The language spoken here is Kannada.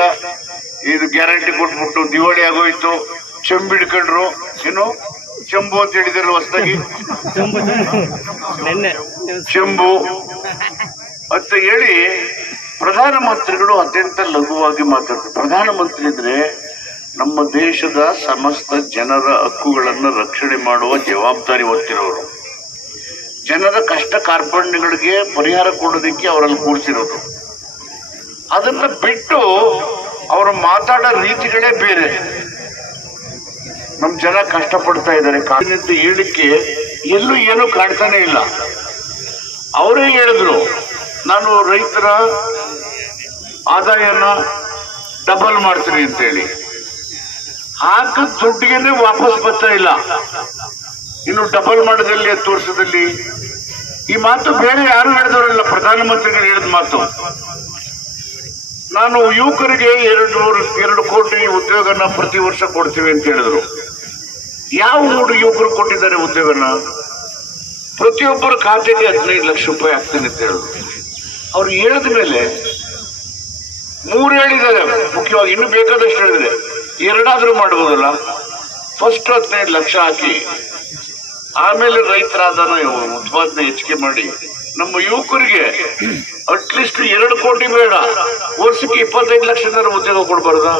ಇಲ್ಲ. ಇದು ಗ್ಯಾರಂಟಿ ಕೊಟ್ಬಿಟ್ಟು ದಿವಾಳಿ ಆಗೋಯ್ತು. ಚೆಂಬು ಹಿಡ್ಕೊಂಡ್ರು. ಏನು? ಚೆಂಬು ಅಂತ ಹೇಳಿದಾರಲ್ಲ ಹೊಸದಾಗಿ? ಚೆಂಬು. ಅಂತ ಹೇಳಿ ಪ್ರಧಾನಮಂತ್ರಿಗಳು ಅತ್ಯಂತ ಲಘುವಾಗಿ ಮಾತಾಡ್ತಾರೆ. ಪ್ರಧಾನಮಂತ್ರಿ ಇದ್ರೆ ನಮ್ಮ ದೇಶದ ಸಮಸ್ತ ಜನರ ಹಕ್ಕುಗಳನ್ನು ರಕ್ಷಣೆ ಮಾಡುವ ಜವಾಬ್ದಾರಿ ಹೊತ್ತಿರೋರು. ಜನರ ಕಷ್ಟ ಕಾರ್ಪಣ್ಯಗಳಿಗೆ ಪರಿಹಾರ ಕೊಡೋದಕ್ಕೆ ಅವರಲ್ಲಿ ಕೂಡಿಸಿರೋದು ಅದನ್ನ ಬಿಟ್ಟು ಅವರು ಮಾತಾಡೋ ರೀತಿಗಳೇ ಬೇರೆ. ನಮ್ ಜನ ಕಷ್ಟಪಡ್ತಾ ಇದ್ದಾರೆ. ಕಾಡಿನಿಂದ ಹೇಳಿಕೆ ಎಲ್ಲೂ ಏನೂ ಕಾಣ್ತಾನೆ ಇಲ್ಲ. ಅವರೇ ಹೇಳಿದ್ರು, ನಾನು ರೈತರ ಆದಾಯನ ಡಬಲ್ ಮಾಡ್ತೀನಿ ಅಂತೇಳಿ. ಹಾಕಿದ ದುಡ್ಡಿಗೆನೆ ವಾಪಸ್ ಬರ್ತಾ ಇಲ್ಲ. ಇನ್ನು ಡಬಲ್ ಮಾಡೋದಲ್ಲಿ ಹತ್ತು ವರ್ಷದಲ್ಲಿ ಈ ಮಾತು ಬೇರೆ ಯಾರು ಹೇಳಿದವರಲ್ಲ, ಪ್ರಧಾನಮಂತ್ರಿಗಳು ಹೇಳಿದ ಮಾತು. ನಾನು ಯುವಕರಿಗೆ ಎರಡು ಎರಡು ಕೋಟಿ ಉದ್ಯೋಗನ ಪ್ರತಿ ವರ್ಷ ಕೊಡ್ತೀವಿ ಅಂತ ಹೇಳಿದ್ರು. ಯಾವ ಮೂರು ಯುವಕರು ಕೊಟ್ಟಿದ್ದಾರೆ ಉದ್ಯೋಗನ? ಪ್ರತಿಯೊಬ್ಬರ ಖಾತೆಗೆ ಹದಿನೈದು ಲಕ್ಷ ರೂಪಾಯಿ ಆಗ್ತೀನಿ ಅಂತ ಹೇಳಿದ್ರು. ಅವ್ರು ಹೇಳಿದ ಮೇಲೆ ಮೂರು ಹೇಳಿದ್ದಾರೆ, ಮುಖ್ಯವಾಗಿ ಇನ್ನು ಬೇಕಾದಷ್ಟು ಹೇಳಿದ್ರೆ ಎರಡಾದ್ರೂ ಮಾಡ್ಬೋದಲ್ಲ? ಫಸ್ಟ್ ಹದಿನೈದು ಲಕ್ಷ ಹಾಕಿ. ಆಮೇಲೆ ರೈತರಾದನ ಉತ್ಪಾದನೆ ಹೆಚ್ಚಿಗೆ ಮಾಡಿ. ನಮ್ಮ ಯುವಕರಿಗೆ ಅಟ್ಲೀಸ್ಟ್ ಎರಡು ಕೋಟಿ ಬೇಡ. ವರ್ಷಕ್ಕೆ ಇಪ್ಪತ್ತೈದು ಲಕ್ಷ ಉದ್ಯೋಗ ಕೊಡ್ಬಾರ್ದಾ?